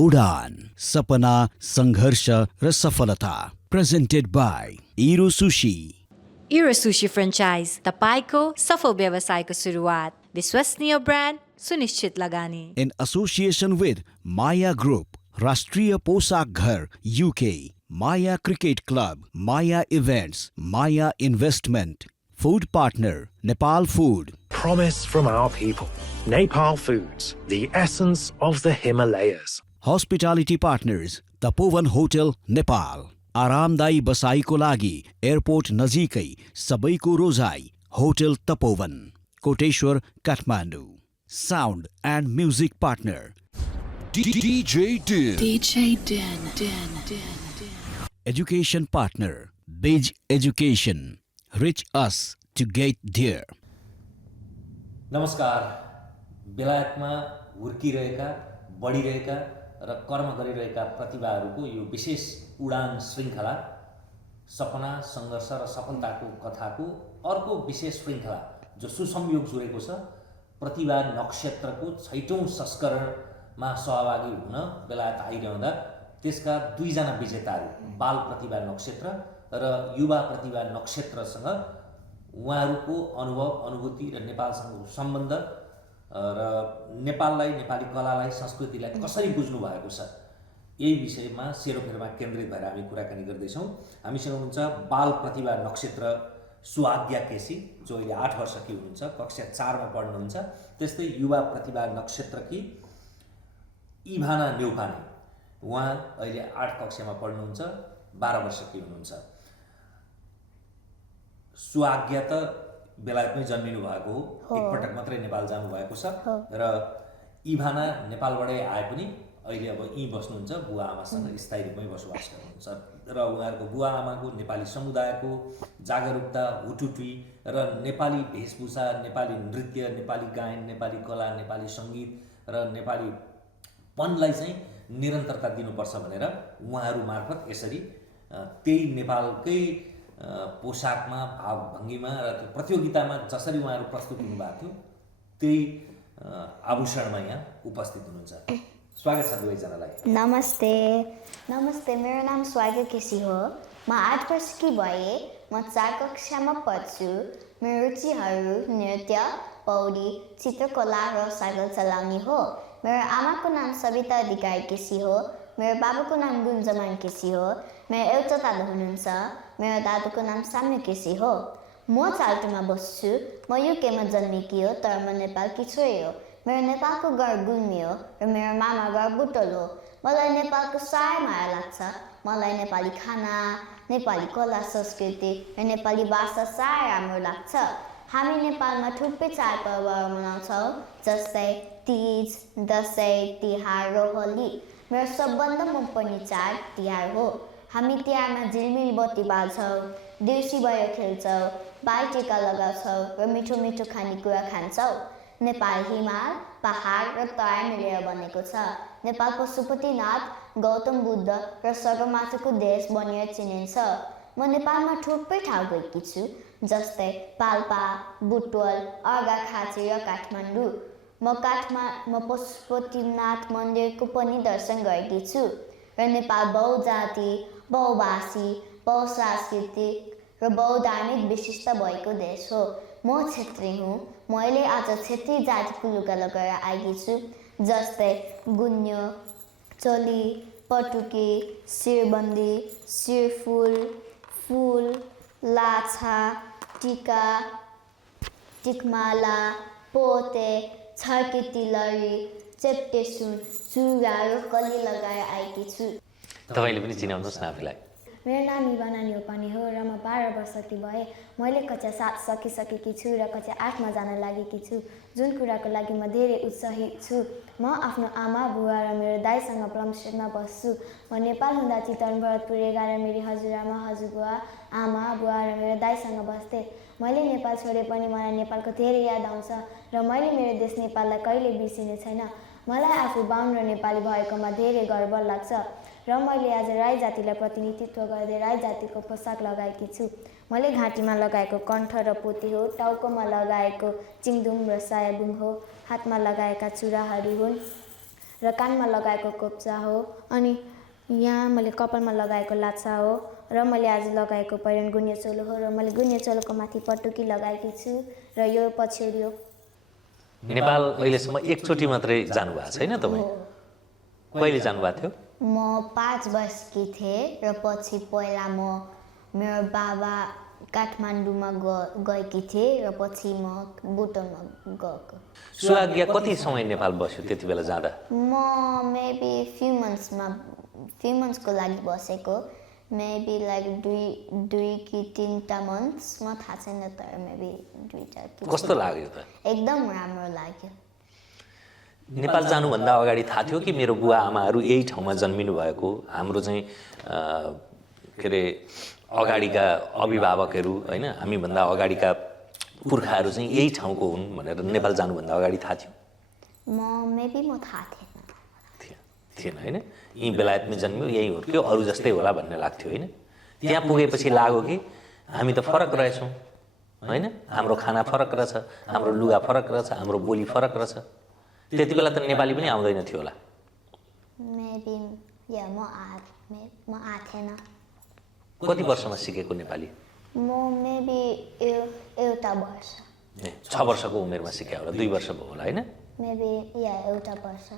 उडान, सपना, सङ्घर्ष र सफलता। Presented by Iro Sushi. Iro Sushi franchise तपाईको सफल व्यवसायको सुरुवात, विश्वसनीय ब्रान्ड, सुनिश्चित लगानी। In association with Maya group, राष्ट्रिय पोशाक घर UK, Maya cricket club, Maya events, Maya investment. Food partner, Nepal Food. Promise from our people. Nepal Foods, the essence of the Himalayas. Hospitality partners, Tapovan Hotel, Nepal. आरामदायी बसाईको लागि एयरपोर्ट नजिकै सबैको रोजाई hotel Tapovan, Koteshwor, Kathmandu. Sound and music partner DJ Din. Education partner, Bridge Education. Reach us to get there. नमस्कार। बेलायतमा हुर्किरहेका, बढिरहेका र कर्म गरिरहेका प्रतिभाहरूको यो विशेष उडान श्रृङ्खला, सपना, सङ्घर्ष र सफलताको कथाको अर्को विशेष श्रृङ्खला जो सुसंयोग जुरेको छ। प्रतिभा नक्षत्रको 6औं संस्करणमा सहभागी हुन बेलायत आइरहँदा त्यसका 2 जना विजेताहरू, बाल प्रतिभा नक्षत्र र युवा प्रतिभा नक्षत्रसँग उहाँहरूको अनुभव, अनुभूति र नेपालसँगको सम्बन्ध र नेपाललाई, नेपाली कलालाई, संस्कृतिलाई कसरी बुझ्नु भएको छ, यही विषयमा सेरोफेरोमा केन्द्रित भएर हामी कुराकानी गर्दैछौँ। हामीसँग हुनुहुन्छ बाल प्रतिभा नक्षत्र सुआज्ञा केसी, जो अहिले 8 वर्षकी हुनुहुन्छ, कक्षा 4मा पढ्नुहुन्छ। त्यस्तै युवा प्रतिभा नक्षत्रकी इभाना न्यौपाने, उहाँ अहिले 8 कक्षामा पढ्नुहुन्छ, 12 वर्षकी हुनुहुन्छ। सुआज्ञा त बेलायतमै जन्मिनु भएको हो, एकपटक मात्रै नेपाल जानुभएको छ र इभाना नेपालबाटै आए पनि अहिले अब यहीँ बस्नुहुन्छ, बुवा आमासँग स्थायी रूपमै बसोबास गर्नुहुन्छ र उहाँहरूको बुवा आमाको नेपाली समुदायको जागरुकता, हुटुटुई र नेपाली वेशभूषा, नेपाली नृत्य, नेपाली गायन, नेपाली कला, नेपाली सङ्गीत र नेपालीपनलाई चाहिँ निरन्तरता दिनुपर्छ भनेर उहाँहरू मार्फत यसरी त्यही नेपालकै पोसाकमा, भावभङ्गीमा र त्यो प्रतियोगितामा जसरी उहाँहरू प्रस्तुत हुनुभएको थियो त्यही आभूषणमा यहाँ उपस्थित हुनुहुन्छ। स्वागत छ दुवैजनालाई। नमस्ते, मेरो नाम स्वागत केसी हो। म 8 वर्षकी भए, म 4 कक्षामा पढ्छु। मेरो रुचिहरू नृत्य, पौडी, चित्रकला र साइकल चलाउने हो। मेरो आमाको नाम सविता अधिकारी केसी हो। मेरो बाबाको नाम गुन्जमान केसी हो। मेरो एउटा दादा हुनुहुन्छ, मेरो दादाको नाम साम्य केसी हो। म चाल्टोमा बस्छु। म युकेमा जन्मेकी हो, तर म नेपालकी छोरी हो। मेरो नेपालको घर गुल्मी हो र मेरो मामा घर बुटोल हो। मलाई नेपालको साह्रै माया लाग्छ। मलाई नेपाली खाना, नेपाली कला संस्कृति र नेपाली भाषा साह्रै राम्रो लाग्छ। हामी नेपालमा थुप्रै चाडपर्वहरू मनाउँछौँ, जस्तै तीज, दसैँ, तिहार र होली। मेरो सबभन्दा मनपर्ने चाड तिहार हो। हामी तिहारमा झिलमिल बत्ती बाल्छौँ, देउसी भैलो खेल्छौँ, भाइटिका लगाउँछौँ र मिठो मिठो खानेकुरा खान्छौँ। नेपाल हिमाल, पहाड र तराई मिलेर बनेको छ। नेपाल पशुपतिनाथ, गौतम बुद्ध र सगरमाथाको देश बनेर चिनिन्छ। म नेपालमा थुप्रै ठाउँ गएकी छु, जस्तै पाल्पा, बुटवल, अर्घाखाँची र काठमाडौँ। म पशुपतिनाथ मन्दिरको पनि दर्शन गरेकी छु र नेपाल बहुजाति, बहुभाषी, बहुसांस्कृतिक र बहुधार्मिक विशिष्टता भएको देश हो। म छेत्री हुँ। मैले आज छेत्री जातिको लुगा लगाएर आएकी छु, जस्तै गुन्यो, चोली, पटुकी, शिरबन्दी, शिरफुल, फुल, लाछा, टिका, टिकमाला, पोते, छर्के तिलरी, चेप्टे सुन, चुरा र कली लगाएर आएकी छु। तपाईँले पनि चिनाउनुहोस् न आफूलाई। मेरो नाम इभाना न्यौपाने हो र म 12 वर्षकी भए। मैले कक्षा 7 सकिसकेकी छु र कक्षा 8मा जान लागेकी छु, जुन कुराको लागि म धेरै उत्साहित छु। म आफ्नो आमा, बुवा र मेरो दाइसँग प्लम्स्टेडमा बस्छु। म नेपाल हुँदा चितवन, भरतपुर, 11 मेरी हजुरआमा, हजुरबुवा, आमा, बुवा र मेरो दाइसँग बस्थेँ। मैले नेपाल छोडे पनि मलाई नेपालको धेरै याद आउँछ र मैले मेरो देश नेपाललाई कहिले बिर्सिने छैन। मलाई आफू बाहुन र नेपाली भएकोमा धेरै गर्व लाग्छ र मैले आज राई जातिलाई प्रतिनिधित्व गर्दै राई जातिको पोसाक लगाएकी छु। मैले घाँटीमा लगाएको कण्ठ र पोती हो, टाउकोमा लगाएको चिङदुङ र सायाबुङ हो, हातमा लगाएका चुराहरू हुन् र कानमा लगाएको कोप्चा हो अनि यहाँ मैले कपालमा लगाएको लाछा हो र मैले आज लगाएको पहिरन गुन्यो चोलो हो र मैले गुन्यो चोलोको माथि पटुकी लगाएकी छु र यो पछ्यौरी हो। नेपाल अहिलेसम्म एकचोटि मात्रै जानुभएको छैन तपाईँ? कहिले जानुभएको थियो? म 5 वर्षकी थिएँ र पछि पहिला म मेरो बाबा काठमाडौँमा गएकी थिएँ र पछि म भुटानमा गएको। सुआज्ञा कति समय नेपाल बस्यो त्यति बेला जाँदा? म मेबी फ्यु मन्थ्सको लागि बसेको, मेबी लाइक 2 कि 3टा मन्थ्स, म थाहा छैन तर मेबी 2टा। कस्तो लाग्यो त? एकदम राम्रो लाग्यो। नेपाल जानुभन्दा अगाडि थाहा थियो कि मेरो बुवा आमाहरू यही ठाउँमा जन्मिनु भएको, हाम्रो चाहिँ के अरे अगाडिका अभिभावकहरू होइन, हामीभन्दा अगाडिका पुर्खाहरू चाहिँ यही ठाउँको हुन् भनेर नेपाल जानुभन्दा अगाडि थाहा थियो? म थाहा थिएन होइन? यहीँ बेलायतमै जन्मियो, यहीँ हुर्क्यो, अरू जस्तै होला भन्ने लाग्थ्यो होइन? त्यहाँ पुगेपछि लाग्यो कि हामी त फरक रहेछौँ होइन? हाम्रो खाना फरक रहेछ, हाम्रो लुगा फरक रहेछ, हाम्रो बोली फरक रहेछ। त्यति बेला त नेपाली पनि आउँदैन थियो होला? मेबी या म आथेन। कति वर्षमा सिकेको नेपाली? म मेबी एउटा वर्ष। 6 वर्षको उमेरमा सिक्यो होला, 2 वर्ष भयो होला होइन? मेबी या एउटा वर्ष।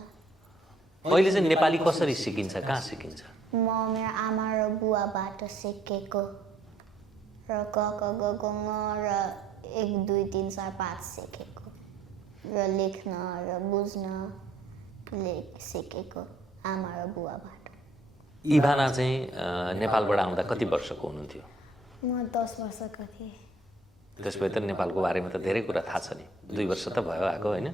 अहिले चाहिँ नेपाली कसरी सिकिन्छ, कहाँ सिकिन्छ? म मेरो आमा र बुवाबाट सिकेको र क ख ग घ ङ र 1 2 3 4 5 सिकेको र लेख्न र बुझ्न सिकेको आमा र बुवाबाट। इभाना चाहिँ नेपालबाट आउँदा कति वर्षको हुनुहुन्थ्यो? म 10 वर्षको थिएँ। त्यसपछि त नेपालको बारेमा त धेरै कुरा थाहा छ नि, 2 वर्ष त भयो आएको होइन?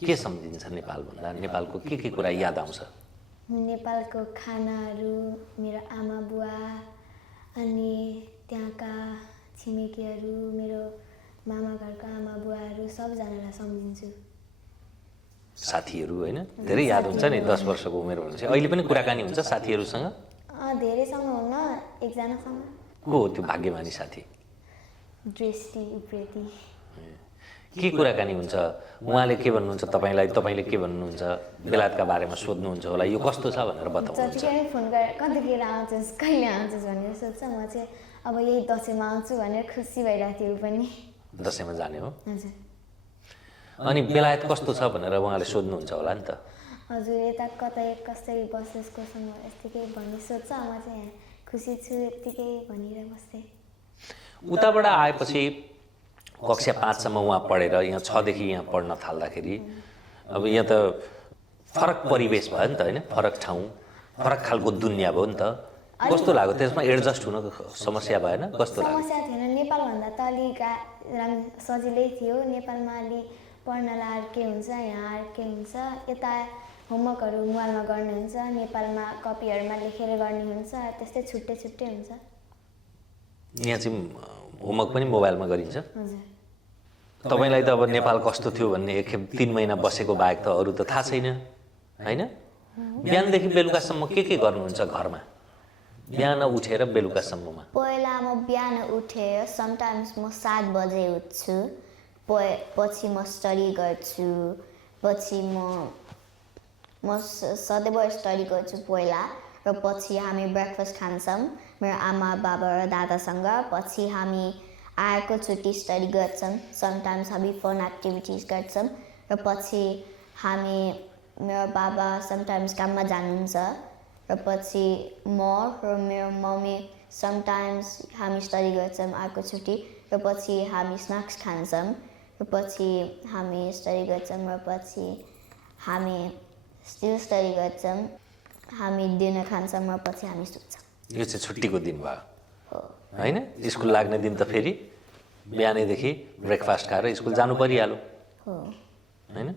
के सम्झिन्छ नेपाल भन्दा? नेपालको के कुरा याद आउँछ? नेपालको खानाहरू, मेरो आमा बुवा अनि त्यहाँका छिमेकीहरू, मेरो मामा घरका आमा बुवाहरू सबजनालाई सम्झिन्छु। साथीहरू होइन? धेरै याद हुन्छ नि 10 वर्षको उमेर भनेपछि। अहिले पनि कुराकानी हुन्छ साथीहरूसँग? धेरैसँग हुन्न, एकजनासँग। को हो त्यो भाग्यमानी साथी? दृष्टि उप्रेती। के कुराकानी हुन्छ? उहाँले के भन्नुहुन्छ तपाईँलाई, तपाईँले के भन्नुहुन्छ? बेलायतका बारेमा सोध्नुहुन्छ होला, यो कस्तो छ भनेर बताउनुहुन्छ? जतिखेर फोन गरेर कतिखेर आउँछस्, कहिले आउँछस् भनेर सोध्छ। म चाहिँ अब यही दसैँमा आउँछु भनेर खुसी भइरहेको थियो पनि। दसैँमा जाने हो? हजुर। अनि बेलायत कस्तो छ भनेर उहाँले सोध्नुहुन्छ होला नि त? हजुर, यता कतै कसरी बस्छस् कोसँग यत्तिकै भन्ने सोध्छ। म चाहिँ खुसी छु यत्तिकै भनेर बस्थेँ। उताबाट आएपछि कक्षा 5 सम्म उहाँ पढेर यहाँ 6 देखि यहाँ पढ्न थाल्दाखेरि अब यहाँ त फरक परिवेश भयो नि त होइन? फरक ठाउँ, फरक खालको दुनियाँ भयो नि त। कस्तो लाग्यो त्यसमा एडजस्ट हुन? समस्या भएन? कस्तो लाग्यो? समस्या थिएन। नेपालभन्दा त अलिक सजिलै थियो। नेपालमा अलि पढ्नलाई अर्कै हुन्छ, यहाँ अर्कै हुन्छ। यता होमवर्कहरू मोबाइलमा गर्नुहुन्छ, नेपालमा कपीहरूमा लेखेर गर्ने हुन्छ। त्यस्तै छुट्टै छुट्टै हुन्छ। यहाँ चाहिँ होमवर्क पनि मोबाइलमा गरिन्छ? हजुर। तपाईँलाई त अब नेपाल कस्तो थियो भन्ने एकखेप 3 महिना बसेको बाहेक त अरू त थाहा छैन होइन? बिहानदेखि बेलुकासम्म के गर्नुहुन्छ घरमा? बिहान उठेर बेलुकासम्ममा? पहिला म बिहान उठेर समटाइम्स म 7 बजे उठ्छु, पछि म स्टडी गर्छु, पछि म सधैँभरि स्टडी गर्छु पहिला र पछि हामी ब्रेकफास्ट खान्छौँ मेरो आमा बाबा र दादासँग। पछि हामी आएको छुट्टी स्टडी गर्छौँ, समटाइम्स हामी फन एक्टिभिटिज गर्छौँ र पछि हामी मेरो बाबा समटाइम्स काममा जानुहुन्छ र पछि म र मेरो मम्मी समटाइम्स हामी स्टडी गर्छौँ आएको छुट्टी र पछि हामी स्न्याक्स खान्छौँ र पछि हामी स्टडी गर्छौँ र पछि हामी स्टिल स्टडी गर्छौँ, हामी डिनर खान्छौँ र पछि हामी सुत्छौँ। यो चाहिँ छुट्टीको दिन भयो होइन? स्कुल लाग्ने दिन त फेरि बिहानैदेखि ब्रेकफास्ट खाएर स्कुल जानु परिहाल्यो होइन?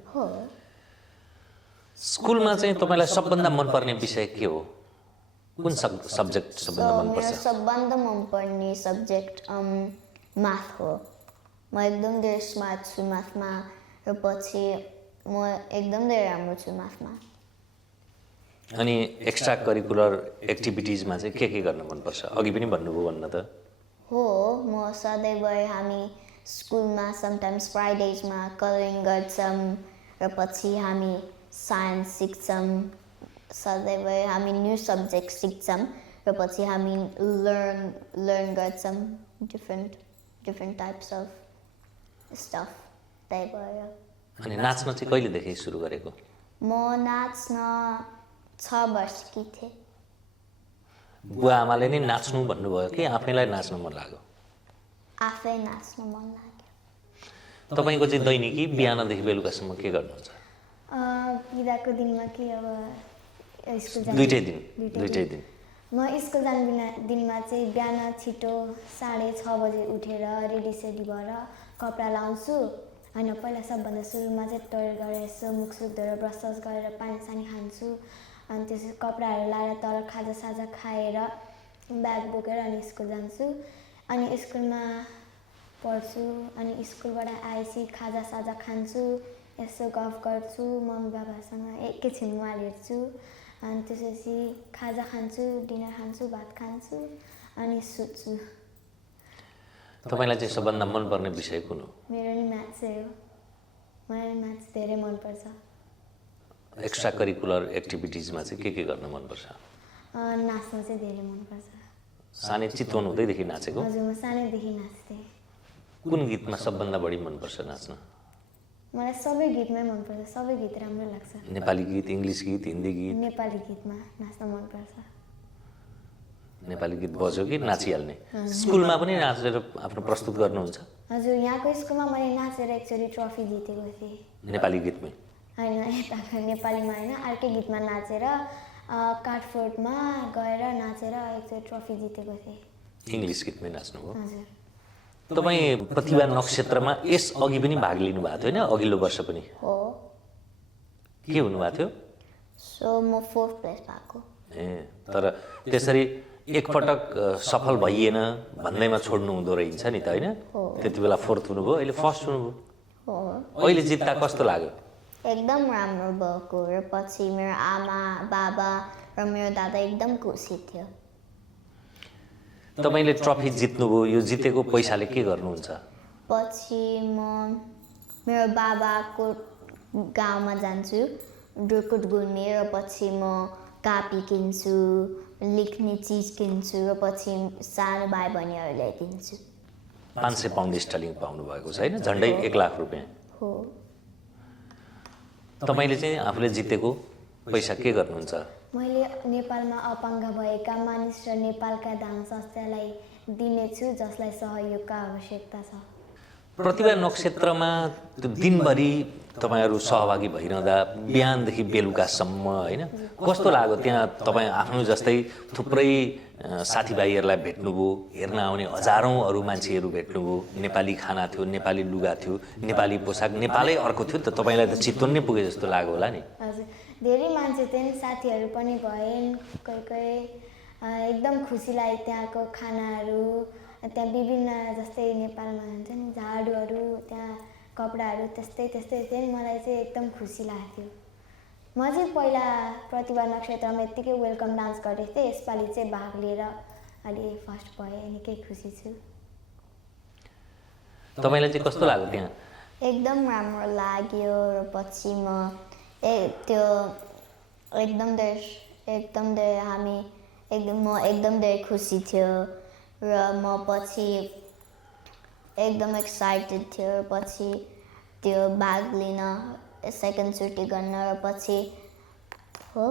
स्कुलमा चाहिँ तपाईँलाई सबभन्दा मनपर्ने विषय के हो? कुन सब्जेक्ट सबभन्दा मनपर्छ? मेरो सबभन्दा मनपर्ने सब्जेक्ट म्याथ हो। म एकदम धेरै स्मार्ट छु म्याथमा र पछि म एकदम धेरै राम्रो छु म्याथमा। अनि एक्स्ट्रा करिकुलर एक्टिभिटिजमा चाहिँ के गर्न मनपर्छ? अघि पनि भन्नुभयो भन्न त। हो, म सधैँभरि हामी स्कुलमा समटाइम्स फ्राइडेजमा कलरिङ गर्छौँ र पछि हामी साइन्स सिक्छौँ सदैव हामी न्यू सब्जेक्ट सिक्छौँ र पछि हामी लर्न गर्छौँ डिफ्रेन्ट टाइप्स अफ स्टफ त्यही भएर अनि नाच्न चाहिँ कहिलेदेखि सुरु गरेको? म नाच्न 6 वर्षकी थिएँ। बुवा आमाले नै नाच्नु भन्नुभयो कि आफैलाई नाच्न मन लाग्यो? आफै नाच्न मन लाग्यो। तपाईँको चाहिँ दैनिकी बिहानदेखि बेलुकासम्म के गर्नुहुन्छ? बिदाको दिनमा कि अब स्कुल जाने दुईटै दिन म स्कुल जाने दिनमा चाहिँ बिहान छिटो 6:30 बजे उठेर रेडी भएर कपडा लाउँछु। होइन पहिला सबभन्दा सुरुमा चाहिँ टोइलेट गरेर यसो मुखसुख धोएर ब्रस गरेर पानी खान्छु। अनि त्यसपछि कपडाहरू लाएर तर खाजासाजा खाएर ब्याग बोकेर अनि स्कुल जान्छु। अनि स्कुलमा पढ्छु। अनि स्कुलबाट आएपछि खाजासाजा खान्छु, यसो गफ गर्छु मम्मी बाबासँग, एकैछिन मोबाइल हेर्छु। अनि त्यसपछि खाजा खान्छु, डिनर खान्छु, भात खान्छु अनि सुत्छु। तपाईँलाई चाहिँ सबभन्दा मनपर्ने विषय कुन हो? मेरो नि म्याथ चाहिँ हो। मलाई म्याथ धेरै मनपर्छ। एक्स्ट्रा करिकुलर एक्टिभिटिजमा चाहिँ के गर्न मनपर्छ? नाच्न चाहिँ धेरै मनपर्छ। सानै चितवन हुँदैदेखि नाचेको? हजुर, म सानैदेखि नाच्थेँ। कुन गीतमा सबभन्दा बढी मनपर्छ नाच्न? मलाई सबै गीतमै मनपर्छ, सबै गीत राम्रो लाग्छ। नेपाली गीत, इङ्ग्लिस गीत, हिन्दी गीत? नेपाली गीतमा नाच्न मनपर्छ। नेपाली गीत बज्यो कि नाचिहाल्ने? स्कुलमा पनि नाचेर आफ्नो प्रस्तुत गर्नुहुन्छ? हजुर, यहाँको स्कुलमा मैले नाचेर एकचोटि ट्रफी जितेको थिएँ। नेपाली गीतमै? होइन, यताको नेपालीमा होइन, अर्कै गीतमा नाचेर काठफोर्टमा गएर नाचेर एकचोटि ट्रफी जितेको थिएँ। इङ्ग्लिस गीतमै नाच्नुभयो? हजुर। तपाईँ प्रतिभा नक्षत्रमा यस अघि पनि भाग लिनुभएको थियो होइन? अघिल्लो वर्ष पनि? हो। के हुनुभएको थियो? सो म 4th प्लेस भएको। ए, तर त्यसरी एकपटक सफल भइएन भन्दैमा छोड्नु हुँदो रहेछ नि त होइन? त्यति बेला 4th हुनुभयो, अहिले 1st हुनुभयो। हो। अहिले जित्दा कस्तो लाग्यो? एकदम राम्रो भएको र पछि मेरो आमा बाबा र मेरो दादा एकदम खुसी थियो। तपाईँले ट्रफी जित्नुभयो, यो जितेको पैसाले के गर्नुहुन्छ? पछि म मेरो बाबाको गाउँमा जान्छु, ढुकुट गुल्मी, र पछि म कापी किन्छु, लेख्ने चिज किन्छु र पछि सानो भाइ बहिनीहरूलाई दिन्छु। 500 पाउन्ड स्टर्लिङ पाउनु भएको छ होइन? झन्डै 1 लाख रुपियाँ। हो। तपाईँले चाहिँ आफूले जितेको पैसा के गर्नुहुन्छ? मैले नेपालमा अपाङ्ग भएका मानिस र नेपालका दान संस्थालाई दिनेछु जसलाई सहयोगका आवश्यकता छ। प्रतिभा नक्षत्रमा त्यो दिनभरि तपाईँहरू सहभागी भइरहँदा बिहानदेखि बेलुकासम्म होइन, कस्तो लाग्यो? त्यहाँ तपाईँ आफ्नो जस्तै थुप्रै साथीभाइहरूलाई भेट्नुभयो, हेर्न आउने हजारौँ अरू मान्छेहरू भेट्नुभयो, नेपाली खाना थियो, नेपाली लुगा थियो, नेपाली पोसाक, नेपालै अर्को थियो नि त। तपाईँलाई त चितवन नै पुगे जस्तो लाग्यो होला नि? हजुर, धेरै मान्छे थिए, साथीहरू पनि भए, कोही एकदम खुसी लाग्यो। त्यहाँको खानाहरू, त्यहाँ विभिन्न जस्तै नेपालमा हुन्छ नि झाडुहरू, त्यहाँ कपडाहरू त्यस्तै थिए। मलाई चाहिँ एकदम खुसी लाग्थ्यो। म चाहिँ पहिला प्रतिभा नक्षत्रमा यत्तिकै वेलकम डान्स गरेको थिएँ, यसपालि चाहिँ भाग लिएर अलि फर्स्ट भएँ, निकै खुसी छु। तपाईँलाई चाहिँ कस्तो लाग्यो त्यहाँ? एकदम राम्रो लाग्यो र पछि म त्यो एकदम धेरै खुसी थियो र म पछि एकदम एक्साइटेड थियो। पछि त्यो भाग लिन, सेकेन्ड चोटि गर्न र पछि हो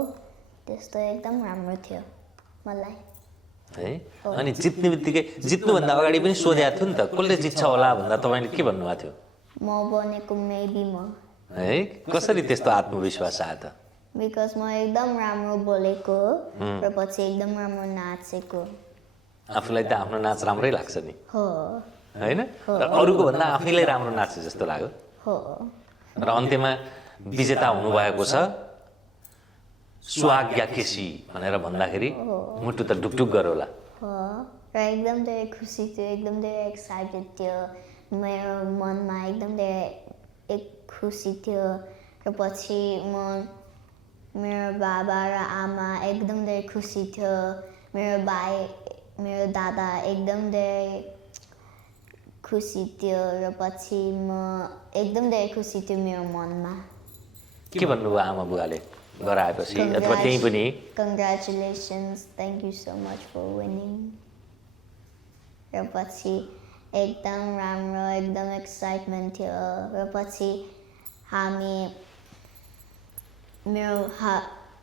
त्यस्तो एकदम राम्रो थियो मलाई है। अनि जित्ने बित्तिकै जित्नुभन्दा अगाडि पनि सोधेको थियो नि त, कसले जित्छ होला भन्दा तपाईँले के भन्नुभएको थियो? म भनेको मेबी म है। कसरी त्यस्तो आत्मविश्वास आयो त? बिकज म एकदम राम्रो बोलेको र पछि एकदम राम्रो नाचेको। आफूलाई त आफ्नो नाच राम्रै लाग्छ नि हो होइन? र अरूको भन्दा आफैलाई राम्रो नाच्छ जस्तो लाग्यो। हो। र अन्त्यमा विजेता हुनुभएको छ सुहाग्या केसी भनेर भन्दाखेरि मुटु त ढुकढुक गर्यो होला। हो र एकदम धेरै खुसी थियो, एकदम धेरै एक्साइटेड थियो। मेरो मनमा एकदम धेरै खुसी थियो र पछि मेरो बाबा र आमा एकदम धेरै खुसी थियो। मेरो भाइ, मेरो दादा एकदम धेरै खुसी थियो र पछि म एकदम धेरै खुसी थियो मेरो मनमा। के भन्नुभयो आमा बुवाले घर आएपछि अथवा त्यही पनि Congratulations, thank you so much for winning. र पछि एकदम राम्रो एकदम एक्साइटमेन्ट थियो र पछि हामी मेरो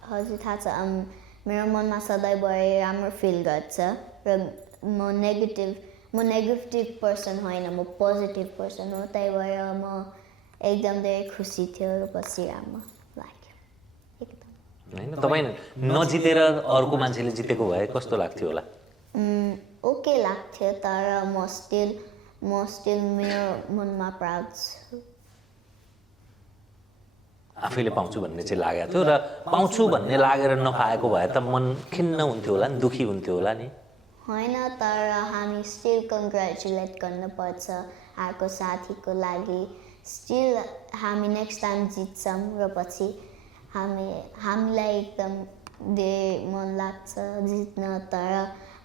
हजुर थाहा छ मेरो मनमा सधैँभरि राम्रो फिल गर्छ र म नेगेटिभ पर्सन होइन म पोजिटिभ पर्सन हो त्यही भएर म एकदम धेरै खुसी थियो र पछि राम्रो लाग्यो एकदम होइन तपाईँ नजितेर अर्को मान्छेले जितेको भए कस्तो लाग्थ्यो होला ओके लाग्थ्यो तर म स्टिल मेरो मनमा प्राउड छु आफैले पाउँछु भन्ने चाहिँ लागेको थियो र पाउँछु भन्ने लागेर नपाएको भए त मन खिन्न हुन्थ्यो होला नि दुखी हुन्थ्यो होला नि होइन तर हामी स्टिल कङ्ग्रेचुलेट गर्नुपर्छ अर्को साथीको लागि स्टिल हामी नेक्स्ट टाइम जित्छौँ र पछि हामीलाई एकदम धेरै मन लाग्छ जित्न तर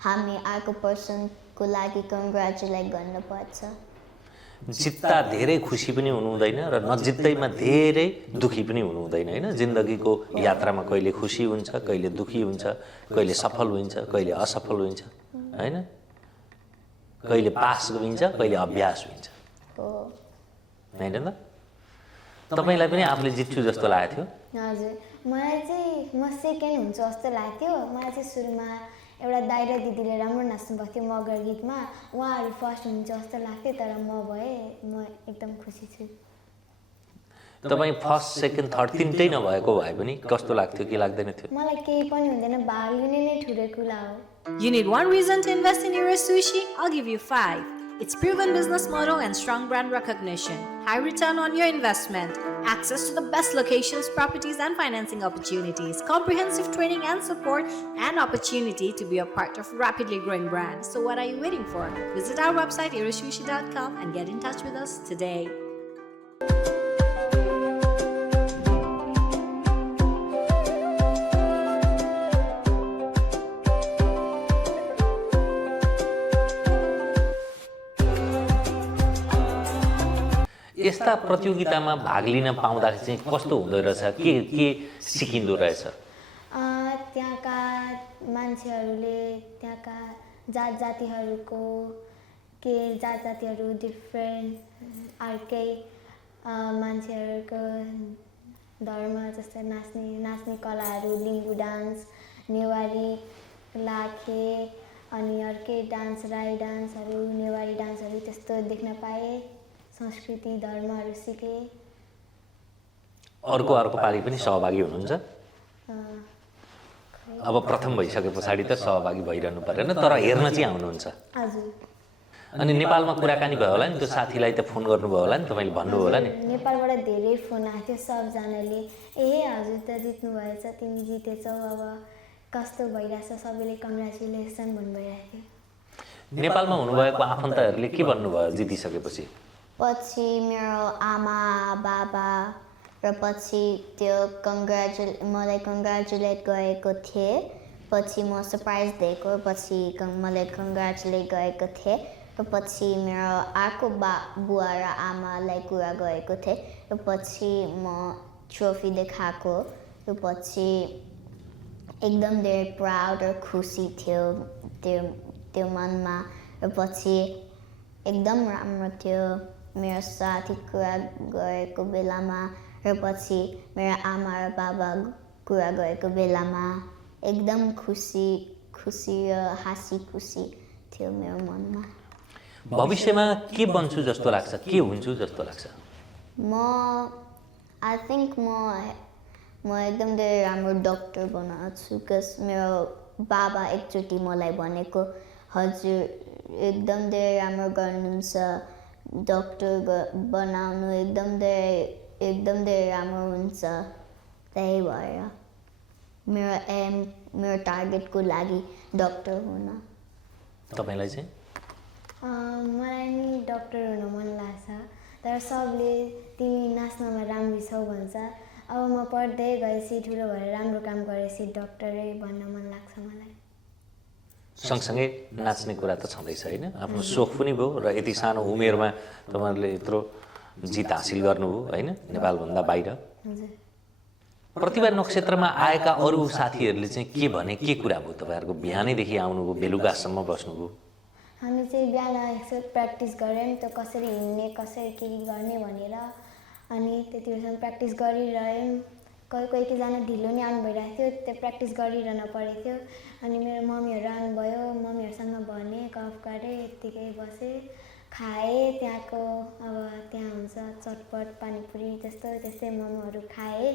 हामी अर्को पर्सनको लागि कङ्ग्रेचुलेट गर्नुपर्छ जित्दा धेरै खुसी पनि हुनु हुँदैन र नजित्दैमा धेरै दुखी पनि हुनु हुँदैन होइन जिन्दगीको यात्रामा कहिले खुसी हुन्छ कहिले दुखी हुन्छ कहिले सफल हुन्छ कहिले असफल हुन्छ होइन कहिले पास हुन्छ कहिले अभ्यास हुन्छ हो होइन त तपाईँलाई पनि आफूले जित्छु जस्तो लागेको थियो हजुर मलाई चाहिँ म सेकेन्ड हुन्छु जस्तो लाग्थ्यो मलाई चाहिँ सुरुमा एउटा दाइ र दिदीले राम्रो नाच्नुभएको थियो मगर गीतमा उहाँहरू फर्स्ट हुन्छ जस्तो लाग्थ्यो तर म भएँ म एकदम खुसी छु तपाईँ फर्स्ट सेकेन्ड थर्ड तिनटै नभएको भए पनि कस्तो लाग्थ्यो कि लाग्दैन थियो मलाई केही पनि हुँदैन भाग लिने नै ठुलो कुरा हो You need one reason to invest in Euro Sushi? I'll give you 5. Its proven business model and strong brand recognition, high return on your investment, access to the best locations, properties, and financing opportunities, comprehensive training and support, and opportunity to be a part of rapidly growing brand. So what are you waiting for? Visit our website eurosushi.com and get in touch with us today. यस्ता प्रतियोगितामा भाग लिन पाउँदाखेरि चाहिँ कस्तो हुँदो रहेछ के सिकिँदो रहेछ त्यहाँका मान्छेहरूले त्यहाँका जात जातिहरू डिफ्रेन्ट अर्कै मान्छेहरूको धर्म जस्तै नाच्ने कलाहरू लिम्बू डान्स नेवारी लाखे अनि अर्कै डान्स राई डान्सहरू नेवारी डान्सहरू त्यस्तो देख्न पाएँ संस्कृति धर्महरू सिकेँ अर्को पालि पनि सहभागी हुनुहुन्छ अब प्रथम भइसके पछाडि त सहभागी भइरहनु परेन तर हेर्न चाहिँ आउनुहुन्छ हजुर अनि नेपालमा कुराकानी भयो होला नि त्यो साथीलाई त फोन गर्नुभयो होला नि तपाईँले भन्नुभयो होला नि नेपालबाट धेरै फोन आएको थियो सबजनाले हजुर त जित्नु भएछ तिमी जितेछौ अब कस्तो भइरहेछ सबैले कङ्ग्रेचुलेसन भन्नुभइरहेको थियो नेपालमा हुनुभएको आफन्तहरूले के भन्नुभयो जितिसकेपछि पछि मेरो आमा बाबा र पछि त्यो मलाई कङ्ग्रेचुलेट गरेको थिएँ पछि म सरप्राइज दिएको पछि मलाई कङ्ग्रेचुलेट गरेको थिएँ र पछि मेरो अर्को बुवा र आमालाई कुरा गरेको थिएँ र पछि म ट्रफी देखाएको र पछि एकदम धेरै प्राउड र खुसी थियो त्यो मनमा र पछि एकदम राम्रो थियो मेरो साथी कुरा गरेको बेलामा र पछि मेरो आमा र बाबा कुरा गरेको बेलामा एकदम खुसी र हाँसी खुसी थियो मेरो मनमा भविष्यमा के बन्छु जस्तो लाग्छ के हुन्छु जस्तो लाग्छ आई थिङ्क म एकदम धेरै राम्रो डक्टर बनाउँछु बिकज मेरो बाबा एकचोटि मलाई भनेको हजुर एकदम धेरै राम्रो गर्नुहुन्छ डक्टर बनाउनु एकदम धेरै राम्रो हुन्छ त्यही भएर मेरो टार्गेटको लागि डक्टर हुन तपाईँलाई चाहिँ मलाई नि डक्टर हुन मन लाग्छ तर सबले तिमी नाच्नमा राम्रो छौ भन्छ अब म पढ्दै गएपछि ठुलो भएर राम्रो काम गरेपछि डक्टरै बन्न मन लाग्छ मलाई सँगसँगै नाच्ने कुरा त छँदैछ होइन आफ्नो सोख पनि भयो र यति सानो उमेरमा तपाईँहरूले यत्रो जित हासिल गर्नुभयो होइन नेपालभन्दा बाहिर प्रतिभा नक्षत्रमा आएका अरू साथीहरूले चाहिँ के भने, के कुरा भयो तपाईँहरूको? बिहानैदेखि आउनुभयो, बेलुकासम्म बस्नुभयो? हामी चाहिँ बिहान यसो प्र्याक्टिस गऱ्यौँ त्यो कसरी हिँड्ने कसरी के गर्ने भनेर, अनि त्यति बेलासम्म प्र्याक्टिस गरिरह्यौँ। कोही एकजना ढिलो नै आउनु भइरहेको थियो, त्यो प्र्याक्टिस गरिरहन परेको थियो। अनि मेरो मम्मीहरू आउनुभयो, मम्मीहरूसँग भने गफ गरेँ, यत्तिकै बसेँ, खाएँ। त्यहाँको अब त्यहाँ हुन्छ चटपट पानीपुरी त्यस्तै मोमोहरू खाएँ।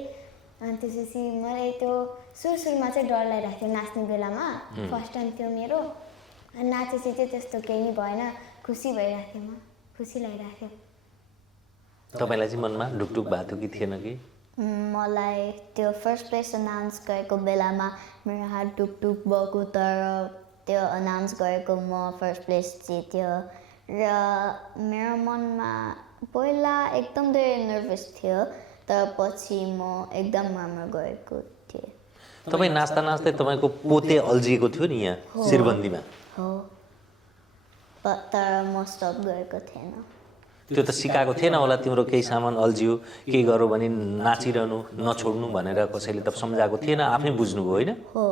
अनि त्यसपछि मलाई त्यो सुरुमा चाहिँ डर लागिरहेको थियो नाच्ने बेलामा, फर्स्ट टाइम थियो मेरो। अनि नाचेपछि चाहिँ त्यस्तो केही नै भएन, खुसी भइरहेको थियो, खुसी लागिरहेको थियो। तपाईँलाई चाहिँ मनमा ढुकढुक भएको थियो कि थिएन कि? मलाई त्यो फर्स्ट प्लेस अनाउन्स गरेको बेलामा मेरो हात ढुकढुक भएको, तर त्यो अनाउन्स गरेको म फर्स्ट प्लेस जित्यो। र मेरो मनमा पहिला एकदम धेरै नर्भस थियो, तर पछि म एकदम राम्रो गएको थिएँ। तपाईँ नाच्दा नाच्दै तपाईँको पोते अल्झिएको थियो नि यहाँ शिरबन्दीमा? हो, तर म स्टप गरेको थिएन। त्यो त सिकाएको थिएन होला, तिम्रो केही सामान अल्झियो केही गरौँ भने नाचिरहनु नछोड्नु भनेर कसैले त सम्झाएको थिएन, आफै बुझ्नुभयो होइन? हो।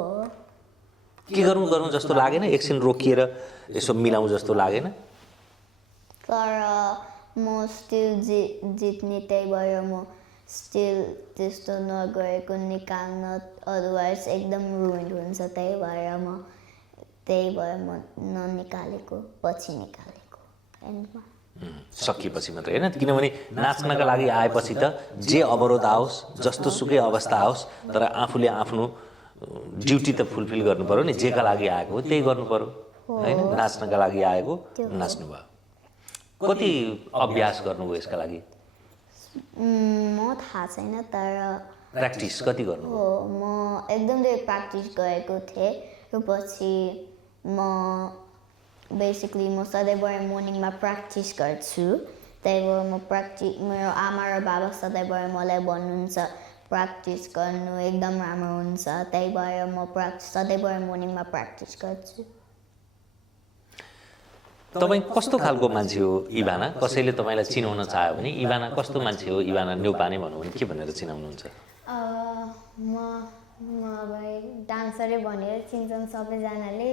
के गरौँ जस्तो लागेन? एकछिन रोकिएर यसो मिलाउँ जस्तो लागेन? तर म स्टिल जित्ने, त्यही भएर म स्टिल त्यस्तो नगरेको निकाल्न, अदरवाइज एकदम रुइन्ड हुन्छ। त्यही भएर म ननिकालेको, पछि निकालेको एन्डमा। सकिएपछि मात्रै होइन, किनभने नाच्नका लागि आएपछि त जे अवरोध आओस्, जस्तो सुकै अवस्था आओस्, तर आफूले आफ्नो ड्युटी त फुलफिल गर्नु पर्यो नि। जेका लागि आएको हो त्यही गर्नु पर्यो होइन? नाच्नका लागि आएको नाच्नुभयो। कति अभ्यास गर्नुभयो यसका लागि? म थाहा छैन, तर प्र्याक्टिस कति गर्नु? हो, म एकदम धेरै प्र्याक्टिस गरेको थिएँ। र पछि म बेसिकली म सधैँभरि मर्निङमा प्र्याक्टिस गर्छु। त्यही भएर मेरो आमा र बाबा सधैँभरि मलाई भन्नुहुन्छ प्र्याक्टिस गर्नु एकदम राम्रो हुन्छ। त्यही भएर म सधैँभरि मर्निङमा प्र्याक्टिस गर्छु। तपाईँ कस्तो खालको मान्छे हो इभाना? कसैले तपाईँलाई चिनाउन चाह्यो भने इभाना कस्तो मान्छे हो, इभाना न्यौपाने भन्नु भने के भनेर चिनाउनुहुन्छ? म अब डान्सरै भनेर चिन्छन् सबैजनाले।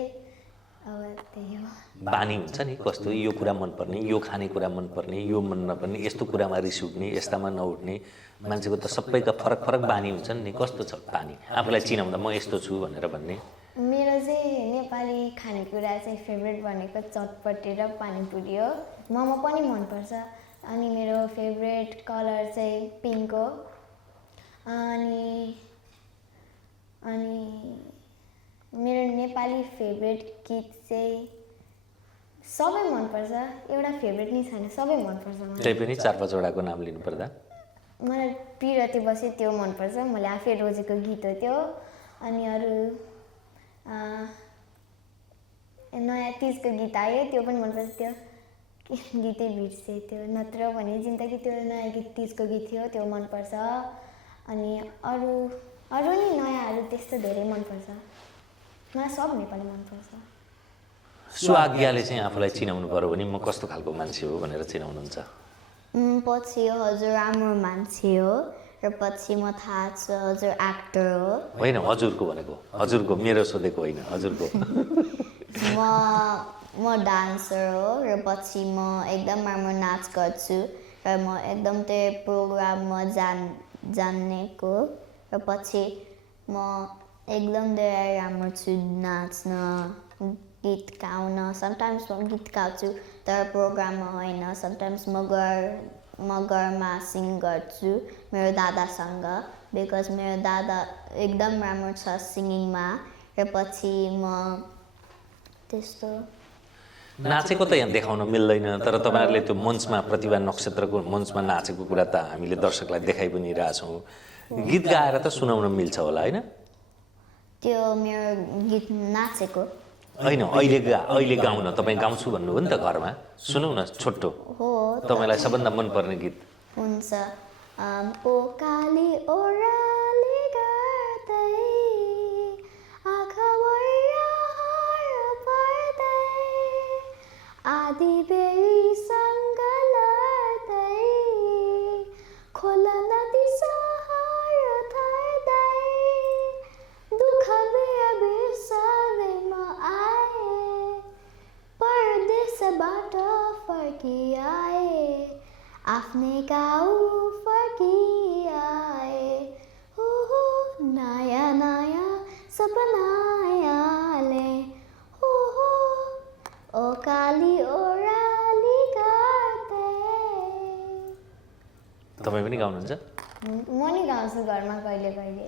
अब त्यही हो। बानी हुन्छ नि कस्तो, यो कुरा मनपर्ने, यो खानेकुरा मनपर्ने, यो मन नपर्ने, यस्तो कुरामा रिस उठ्ने, यस्तामा नउठ्ने। मान्छेको त सबैका फरक फरक बानी हुन्छन् नि। कस्तो छ बानी आफूलाई चिनाउँदा म यस्तो छु भनेर भन्ने? मेरो चाहिँ नेपाली खानेकुरा चाहिँ फेभरेट भनेको चटपटे र पानीपुरी हो। मोमो पनि मनपर्छ। अनि मेरो फेभरेट कलर चाहिँ पिङ्क हो। अनि मेरो नेपाली फेभरेट गीत चाहिँ सबै मनपर्छ, एउटा फेभरेट नै छैन, सबै मनपर्छ मलाई। त्यही पनि 4-5 वटाको नाम लिनुपर्दा मलाई पिरती बसे त्यो मनपर्छ, मैले आफै रोजेको गीत हो त्यो। अनि अरू नयाँ तिजको गीत आयो त्यो पनि मनपर्छ। त्यो गीतै बिर्सेँ, त्यो नत्र भने जिन्दगी, त्यो नयाँ गीत तिजको गीत थियो त्यो मनपर्छ। अनि अरू नि नयाँहरू त्यस्तो धेरै मनपर्छ। मलाई सब नेपाली मनपर्छ। सुआज्ञाले चाहिँ आफूलाई चिनाउनु पर्यो भने म कस्तो खालको मान्छे हो भनेर चिनाउनुहुन्छ? पछि हजुर राम्रो मान्छे हो, र पछि म थाहा छ हजुर एक्टर हो। होइन हजुरको भनेको, हजुरको, मेरो सोधेको होइन, हजुरको। म डान्सर हो, र पछि म एकदम राम्रो नाच गर्छु, र म एकदम त्यो प्रोग्राममा जान्नेको, र पछि म एकदम धेरै राम्रो छु नाच्न, गीत गाउन। समटाइम्स म गीत गाउँछु तर प्रोग्राममा होइन। समटाइम्स म घरमा सिङ गर्छु मेरो दादासँग, बिकज मेरो दादा एकदम राम्रो छ सिङ्गिङमा। र पछि म त्यस्तो नाचेको त यहाँ देखाउन मिल्दैन, तर तपाईँहरूले त्यो मञ्चमा प्रतिभा नक्षत्रको मञ्चमा नाचेको कुरा त हामीले दर्शकलाई देखाइ पनि रहेछौँ। गीत गाएर त सुनाउन मिल्छ होला होइन? त्यो मेरो गीत नाचेको होइन, अहिले गाउन तपाईँ गाउँछु भन्नुभयो नि त घरमा, सुनौ न छोटो हो। तपाईँलाई सबभन्दा मनपर्ने गीत। हुन्छ। ओकाली ओराली गर्दै आँखा भएर पर्दै आधी बेरीसँग लड्दै खोला नदी सहर थर्दै आफ्नै गाउँ फर्किआए हो नयाँ नयाँ सपनायाले हो ओकाली ओराली गर्दै। तपाईँ पनि गाउनुहुन्छ? म नि गाउँछु घरमा कहिले कहिले।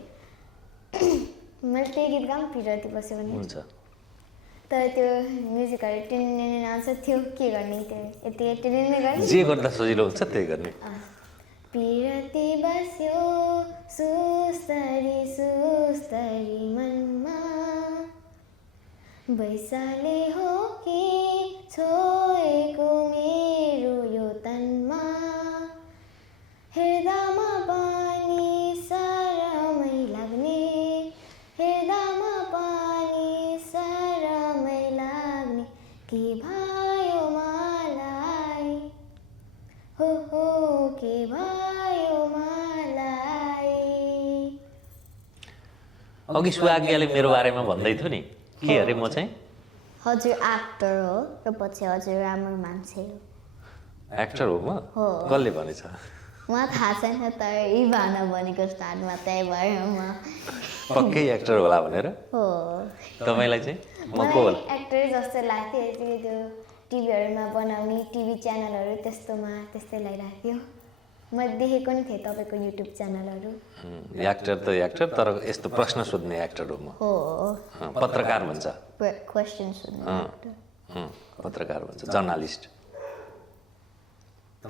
मैले त्यही गीत गाउँ पिरती बस्यो भने। हुन्छ। तर त्यो म्युजिकहरू टिनिने आउँछ त्यो के गर्ने त्यो यति टिनिने गर्ने। जे गर्दा सजिलो हुन्छ त्यही गर्ने। पिरती बस्यो सुस्तरी सुस्तरी मनमा बैसाले हो कि छोएको मेरो यो तनमा हेर्दामा पानी सारमै लाग्ने हेर्दामा पानी सारमै लाग्ने के भयो मलाई हो के भयो मलाई। अघि सुआज्ञाले मेरो बारेमा भन्दै थियो नि के अरे म चाहिँ हजुर एक्टर हो र पछि हजुर राम्रो मान्छे हो। एक्टर हो म? हो। कसले भनेछ? मलाई थाहा छैन तर इभाना भनेको स्टार्टमा त्यही भएर म पक्कै एक्टर होला भनेर? हो। तपाईँलाई चाहिँ म को होला? एक्टरै जस्तो लाग्थ्यो त्यो टिभीहरूमा बनाउने टिभी च्यानलहरू त्यस्तोमा त्यस्तै लागिरहेको थियो। म देखेको नि थिएँ तपाईँको युट्युब च्यानलहरू। एक्टर त एक्टर तर यस्तो प्रश्न सोध्ने एक्टर हो म। हो पत्रकार भन्छ। क्वेसन सोध्नु। पत्रकार भन्छ, जर्नलिस्ट।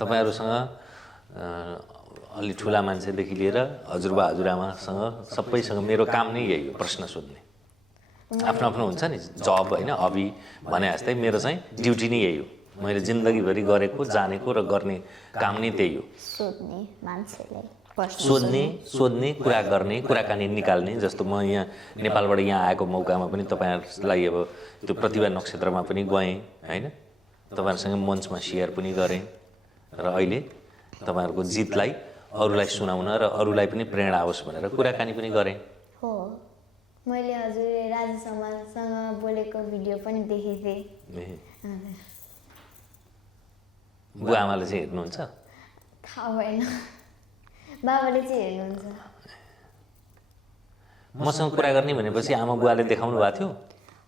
तपाईँहरूसँग अलि ठुला मान्छेदेखि लिएर हजुरबा हजुरआमासँग सबैसँग मेरो काम नै यही हो, प्रश्न सोध्ने। आफ्नो आफ्नो हुन्छ नि जब होइन, हबी भने जस्तै मेरो चाहिँ ड्युटी नै यही हो। मैले जिन्दगीभरि गरेको जानेको र गर्ने काम नै त्यही हो। सोध्ने मान्छेलाई सोध्ने कुरा गर्ने, कुराकानी निकाल्ने। जस्तो म यहाँ नेपालबाट यहाँ आएको मौकामा पनि तपाईँहरूलाई अब त्यो प्रतिभा नक्षत्रमा पनि गएँ होइन, तपाईँहरूसँग मञ्चमा सेयर पनि गरेँ र अहिले तपाईँहरूको जितलाई अरूलाई सुनाउन र अरूलाई पनि प्रेरणा आओस् भनेर कुराकानी पनि गरेँ। हो मैले हजुर राजु समाजसँग बोलेको भिडियो पनि देखेको थिएँ। बुवा आमाले चाहिँ हेर्नुहुन्छ? थाहा भएन, बाबाले चाहिँ हेर्नुहुन्छ। मसँग कुरा गर्ने भनेपछि आमा बुवाले देखाउनु भएको थियो?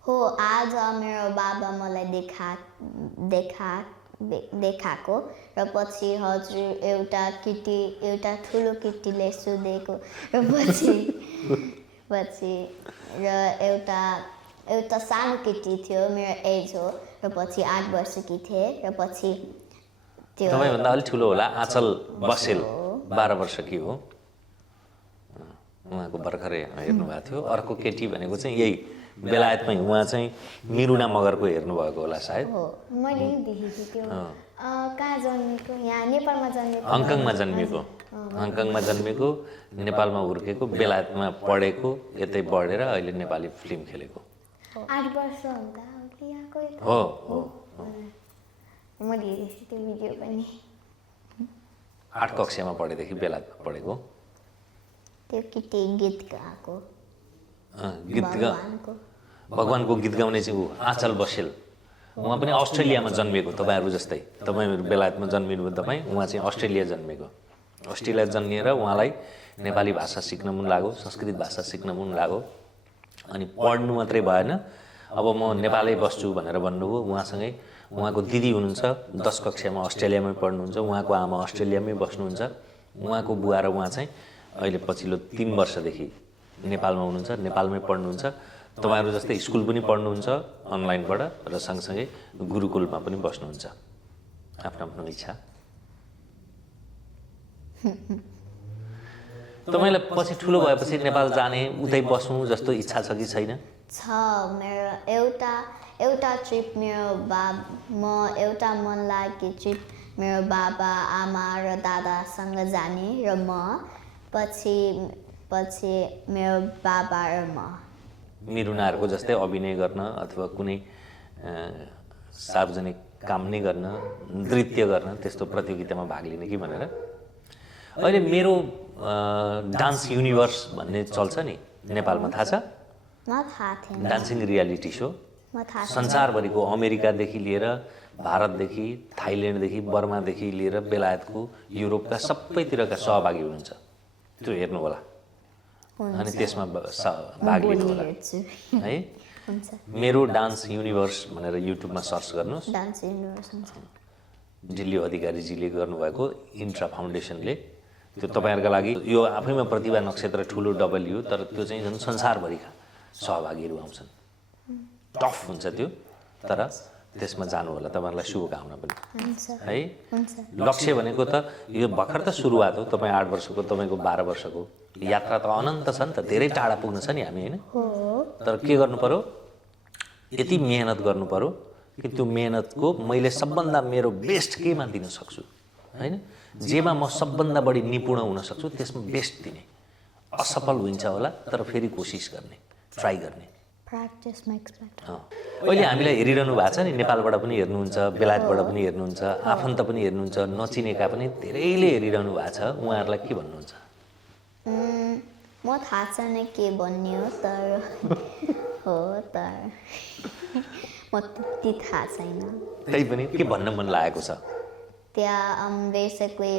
हो आज मेरो बाबा मलाई देखाएको र पछि हजुर एउटा ठुलो केटीले सोधेको र पछि र एउटा सानो केटी थियो मेरो एज हो र पछि 8 वर्षकी थिए र पछि त्यो तपाईँभन्दा अलिक ठुलो होला, आँचल बसेल 12 वर्षकी हो, उहाँको भर्खरै हेर्नुभएको थियो। अर्को केटी भनेको चाहिँ यही बेलायतमै, उहाँ चाहिँ मिरुना मगरको हेर्नुभएको होला सायद। हो मैले नि देखेको त्यो कहाँ जन्मेको, यहाँ नेपालमा जन्मेको, हङकङमा जन्मेको, नेपालमा हुर्केको, बेलायतमा पढेको, यतै बढेर अहिले नेपाली फिल्म खेलेको। 8 वर्ष हुँदा यहाँको हो मैले हेरेको त्यो भिडियो पनि। 8 कक्षामा पढेदेखि बेलायतमा पढेको। त्यो केटी गीत गाएको भगवानको गीत गाउने चाहिँ ऊ आँचल बसेल। उहाँ पनि अस्ट्रेलियामा जन्मिएको तपाईँहरू जस्तै। तपाईँहरू बेलायतमा जन्मिनुभयो तपाईँ, उहाँ चाहिँ अस्ट्रेलिया जन्मेको। अस्ट्रेलिया जन्मिएर उहाँलाई नेपाली भाषा सिक्न मन लाग्यो, संस्कृत भाषा सिक्न मन लाग्यो। अनि पढ्नु मात्रै भएन, अब म नेपालै बस्छु भनेर भन्नुभयो। उहाँसँगै उहाँको दिदी हुनुहुन्छ, 10 कक्षामा अस्ट्रेलियामै पढ्नुहुन्छ, उहाँको आमा अस्ट्रेलियामै बस्नुहुन्छ। उहाँको बुवा र उहाँ चाहिँ अहिले पछिल्लो 3 वर्षदेखि नेपालमा हुनुहुन्छ, नेपालमै पढ्नुहुन्छ। तपाईँहरू जस्तै स्कुल पनि पढ्नुहुन्छ अनलाइनबाट र सँगसँगै गुरुकुलमा पनि बस्नुहुन्छ। आफ्नो आफ्नो इच्छा। तपाईँलाई पछि ठुलो भएपछि नेपाल जाने, उतै बस्नु जस्तो इच्छा छ कि छैन? छ। मेरो एउटा ट्रिप एउटा मन लागेको ट्रिप मेरो बाबा आमा र दादासँग जाने र म पछि मेरो बाबा र म मिरुनाहरूको जस्तै अभिनय गर्न अथवा कुनै सार्वजनिक काम नै गर्न, नृत्य गर्न, त्यस्तो प्रतियोगितामा भाग लिने कि भनेर। अहिले मेरो डान्स युनिभर्स भन्ने चल्छ नि नेपालमा, थाहा छ? मलाई थाहा थिएन। डान्सिङ रियालिटी सो म थाहा छ। संसारभरिको अमेरिकादेखि लिएर भारतदेखि थाइल्यान्डदेखि बर्मादेखि लिएर बेलायतको युरोपका सबैतिरका सहभागी हुनुहुन्छ त्यो हेर्नु होला अनि त्यसमा भाग लिनु होला हेर्छु। है हुन्छ। मेरो डान्स युनिभर्स भनेर युट्युबमा सर्च गर्नुहोस् डान्स युनिभर्स हुन्छ। दिल्ली अधिकारीजीले गर्नुभएको इन्ट्रा फाउन्डेसनले त्यो तपाईँहरूका लागि यो आफैमा प्रतिभा नक्षत्र ठुलो डबल तर त्यो चाहिँ झन् संसारभरिका सहभागीहरू आउँछन् टफ हुन्छ त्यो तर त्यसमा जानु होला तपाईँहरूलाई शुभकामना पनि हुन्छ। है हुन्छ। लक्ष्य भनेको त यो भर्खर त सुरुवात हो तपाईँ 8 वर्षको तपाईँको 12 वर्षको यात्रा त अनन्त छ नि त धेरै टाढा पुग्न छ नि हामी होइन हो। तर के गर्नु पर्यो यति मेहनत गर्नु पर्यो कि त्यो मेहनतको मैले सबभन्दा मेरो बेस्ट केमा दिन सक्छु होइन जेमा म सबभन्दा बढी निपुण हुन सक्छु त्यसमा बेस्ट दिने असफल हुन्छ होला तर फेरि कोसिस गर्ने ट्राई गर्ने प्र्याक्टिस मेक्स बेटर। अहिले हामीलाई हेरिरहनु भएको छ नि नेपालबाट पनि हेर्नुहुन्छ बेलायतबाट पनि हेर्नुहुन्छ आफन्त पनि हेर्नुहुन्छ नचिनेका पनि धेरैले हेरिरहनु भएको छ उहाँहरूलाई के भन्नुहुन्छ म थाहा छैन के भन्ने हो तर हो तर म त्यति थाहा छैन। त्यही पनि के भन्न मन लागेको छ त्यहाँ बेसिकली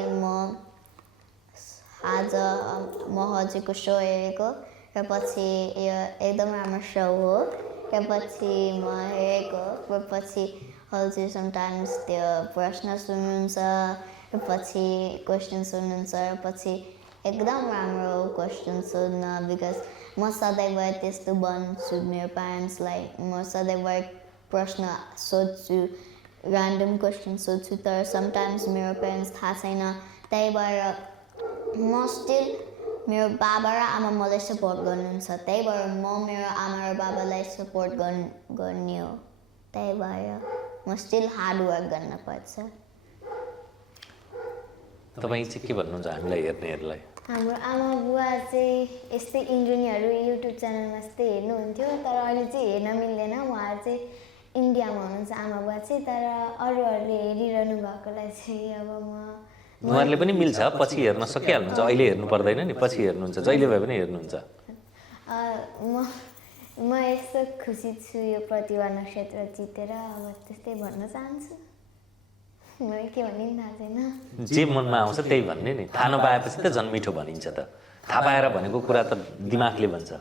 आज म हजुरको सो हेरेको र पछि यो एकदम राम्रो सो हो र पछि म हेरेको र पछि हजुर समटाइम्स त्यो प्रश्न सुन्नुहुन्छ र पछि क्वेसन सुन्नुहुन्छ र पछि एकदम राम्रो क्वेसन सोध्न बिकज म सधैँभरि त्यस्तो भन्छु मेरो प्यारेन्ट्सलाई म सधैँभरि प्रश्न सोध्छु ऱ्यान्डम क्वेसन सोध्छु तर समटाइम्स मेरो प्यारेन्ट्स थाहा छैन त्यही भएर म स्टिल मेरो बाबा र आमा मलाई सपोर्ट गर्नुहुन्छ त्यही भएर म मेरो आमा र बाबालाई सपोर्ट गर्ने हो त्यही भएर म स्टिल हार्डवर्क गर्न पर्छ। तपाईँ चाहिँ के भन्नुहुन्छ हामीलाई हेर्नेहरूलाई हाम्रो आमा बुवा चाहिँ यस्तै इन्जिनियरहरू युट्युब च्यानलमा यस्तै हेर्नुहुन्थ्यो तर अहिले चाहिँ हेर्न मिल्दैन उहाँहरू चाहिँ इन्डियामा हुनुहुन्छ आमा बुवा चाहिँ तर अरूहरूले हेरिरहनु भएकोलाई चाहिँ अब उहाँहरूले पनि मिल्छ पछि हेर्न सकिहाल्नुहुन्छ अहिले हेर्नु पर्दैन नि पछि हेर्नुहुन्छ जहिले भए पनि हेर्नुहुन्छ म यस्तो खुसी छु यो प्रतिभा नक्षत्र जितेर अब त्यस्तै भन्न चाहन्छु मैले के भन्ने पनि थाहा छैन जे मनमा आउँछ त्यही भन्ने नि थाहा नपाएपछि त जन्मिठो भनिन्छ त थाहा पाएर भनेको कुरा त दिमागले भन्छ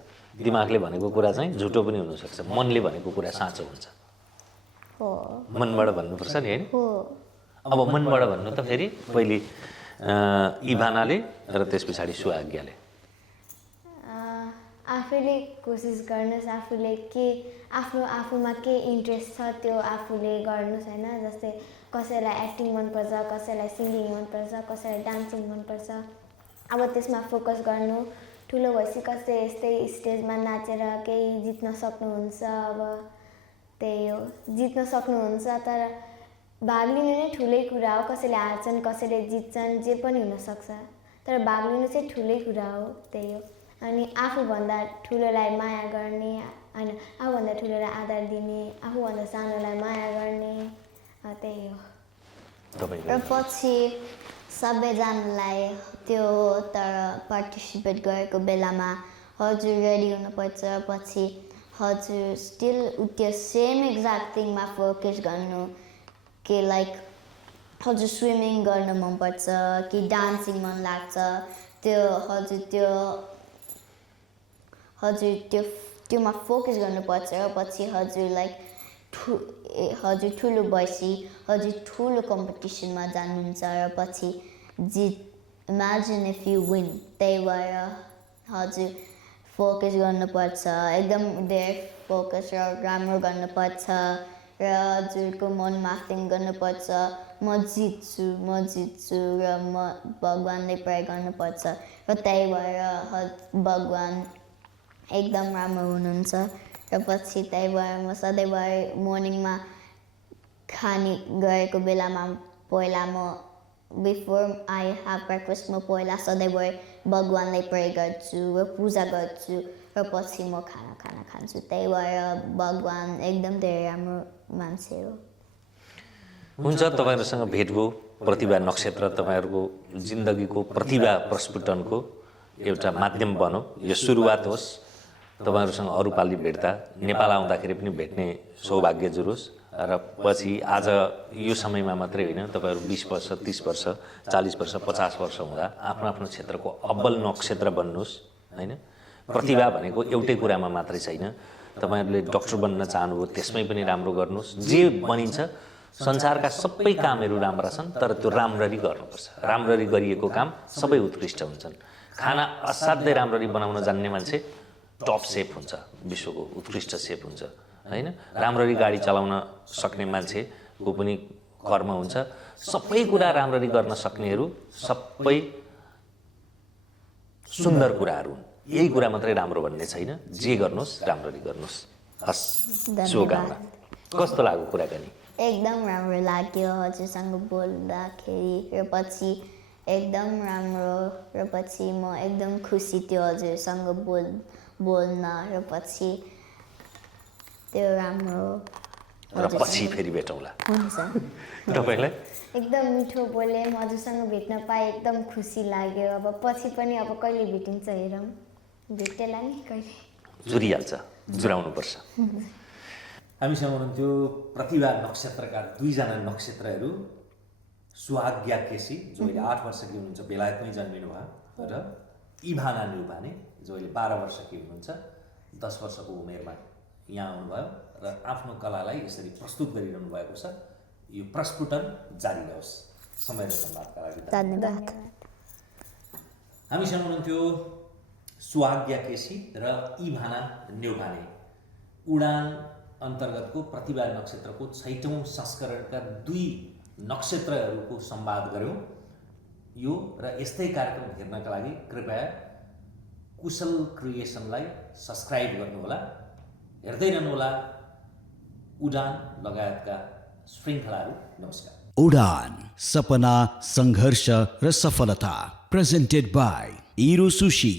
दिमागले भनेको कुरा चाहिँ झुटो पनि हुनसक्छ मनले भनेको कुरा साँचो हुन्छ हो मनबाट भन्नुपर्छ नि होइन हो अब मनबाट भन्नु त फेरि पहिले इभानाले र त्यस पछाडि सुआज्ञाले आफैले कोसिस गर्नुहोस् आफूले के आफूमा के इन्ट्रेस्ट छ त्यो आफूले गर्नुहोस् होइन जस्तै कसैलाई एक्टिङ मनपर्छ कसैलाई सिङ्गिङ मनपर्छ कसैलाई डान्सिङ मनपर्छ अब त्यसमा फोकस गर्नु ठुलो भएपछि कसै यस्तै स्टेजमा नाचेर केही जित्न सक्नुहुन्छ अब त्यही हो जित्न सक्नुहुन्छ तर भाग लिनु नै ठुलै कुरा हो कसैले हार्छन् कसैले जित्छन् जे पनि हुनसक्छ तर भाग लिनु चाहिँ ठुलै कुरा हो त्यही हो अनि आफूभन्दा ठुलोलाई माया गर्ने होइन आफूभन्दा ठुलोलाई आदर दिने आफूभन्दा सानोलाई माया गर्ने त्यही हो र पछि सबैजनालाई त्यो तर पार्टिसिपेट गरेको बेलामा हजुर रेडी हुनुपर्छ पछि हजुर स्टिल त्यो सेम एक्ज्याक्ट थिङमा फोकस गर्नु कि लाइक हजुर स्विमिङ गर्न मनपर्छ कि डान्सिङ मन लाग्छ त्यो हजुर त्योमा फोकस गर्नुपर्छ र पछि हजुर लाइक हजुर ठुलो भएपछि हजुर ठुलो कम्पिटिसनमा जानुहुन्छ र पछि इमेजिन इफ यु विन त्यही भएर हजुर फोकस गर्नुपर्छ एकदम धेरै फोकस र राम्रो गर्नुपर्छ र हजुरको मनमा थिङ्क गर्नुपर्छ म जित्छु र म भगवान्ले प्रे गर्नुपर्छ र त्यही भएर भगवान् एकदम राम्रो हुनुहुन्छ र पछि त्यही भएर म सधैँभरि मर्निङमा खाने गएको बेलामा पहिला म बिफोर आई हेभ ब्रेकफास्ट म पहिला सधैँभरि भगवान्लाई प्रे गर्छु र पूजा गर्छु र पछि म खाना खान्छु त्यही भएर भगवान् एकदम धेरै राम्रो मान्छे हो। हुन्छ तपाईँहरूसँग भेट भयो प्रतिभा नक्षत्र तपाईँहरूको जिन्दगीको प्रतिभा प्रस्फुटनको एउटा माध्यम बनौ यो सुरुवात होस् तपाईँहरूसँग अरू पालि भेट्दा नेपाल आउँदाखेरि पनि भेट्ने सौभाग्य जुरोस् र पछि आज यो समयमा मात्रै होइन तपाईँहरू 20 वर्ष 30 वर्ष 40 वर्ष 50 वर्ष हुँदा आफ्नो आफ्नो क्षेत्रको अब्बल नक्षत्र बन्नुहोस् होइन। प्रतिभा भनेको एउटै कुरामा मात्रै छैन। तपाईँहरूले डक्टर बन्न चाहनुभयो त्यसमै पनि राम्रो गर्नुहोस्। जे बनिन्छ संसारका सबै कामहरू राम्रा छन् तर त्यो राम्ररी गर्नुपर्छ। राम्ररी गरिएको काम सबै उत्कृष्ट हुन्छन्। खाना असाध्यै राम्ररी बनाउन जान्ने मान्छे टप सेफ हुन्छ, विश्वको उत्कृष्ट सेफ हुन्छ होइन। राम्ररी गाडी चलाउन सक्ने मान्छेको पनि कर्म हुन्छ। सबै कुरा राम्ररी गर्न सक्नेहरू सबै सुन्दर कुराहरू हुन्। यही कुरा मात्रै राम्रो भन्ने छैन। जे गर्नुहोस् राम्ररी गर्नुहोस्। हस्, शुभकामना। कस्तो लाग्यो कुराकानी? एकदम राम्रो लाग्यो हजुरसँग बोल्दाखेरि र पछि एकदम राम्रो र पछि म एकदम खुसी थियो हजुरसँग बोल्न र पछि त्यो राम्रो र पछि फेरि भेटौँला। हुन्छ। तपाईँलाई एकदम मिठो बोले, हजुरसँग भेट्न पाएँ एकदम खुसी लाग्यो। अब पछि पनि अब कहिले भेटिन्छ हेरौँ, भेटेला नि कहिले। जुरिहाल्छ, जुराउनुपर्छ। हामीसँग हुनुहुन्थ्यो प्रतिभा नक्षत्रका 2 जना नक्षत्रहरू, सुहाग्या केसी जो अहिले 8 वर्षकी हुनुहुन्छ, बेलायतमै जन्मिनु भयो, र इभाना न्युभाने जो अहिले 12 वर्षकी हुनुहुन्छ, 10 वर्षको उमेरमा यहाँ आउनुभयो र आफ्नो कलालाई यसरी प्रस्तुत गरिरहनु भएको छ। यो प्रस्फुटन जारी रहोस्। समय र सम्वादका लागि धन्यवाद। हामीसँग हुनुहुन्थ्यो सुहाग्या केसी र इभाना न्युभाने। उडान अन्तर्गतको प्रतिभा नक्षत्रको 6औं संस्करणका 2 नक्षत्रहरूको संवाद गऱ्यौँ। यो र यस्तै कार्यक्रम हेर्नका लागि कृपया कुशल क्रिएसनलाई सब्सक्राइब गर्नुहोला, हेर्दै रहनुहोला उडान लगायतका श्रृङ्खलाहरू। नमस्कार। उडान, सपना, सङ्घर्ष र सफलता। Presented by Iro Sushi.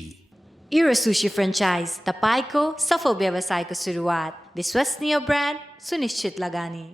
Iro Sushi franchise, तपाईँको सफल व्यवसायको सुरुवात, विश्वसनीय ब्रान्ड, सुनिश्चित लगानी।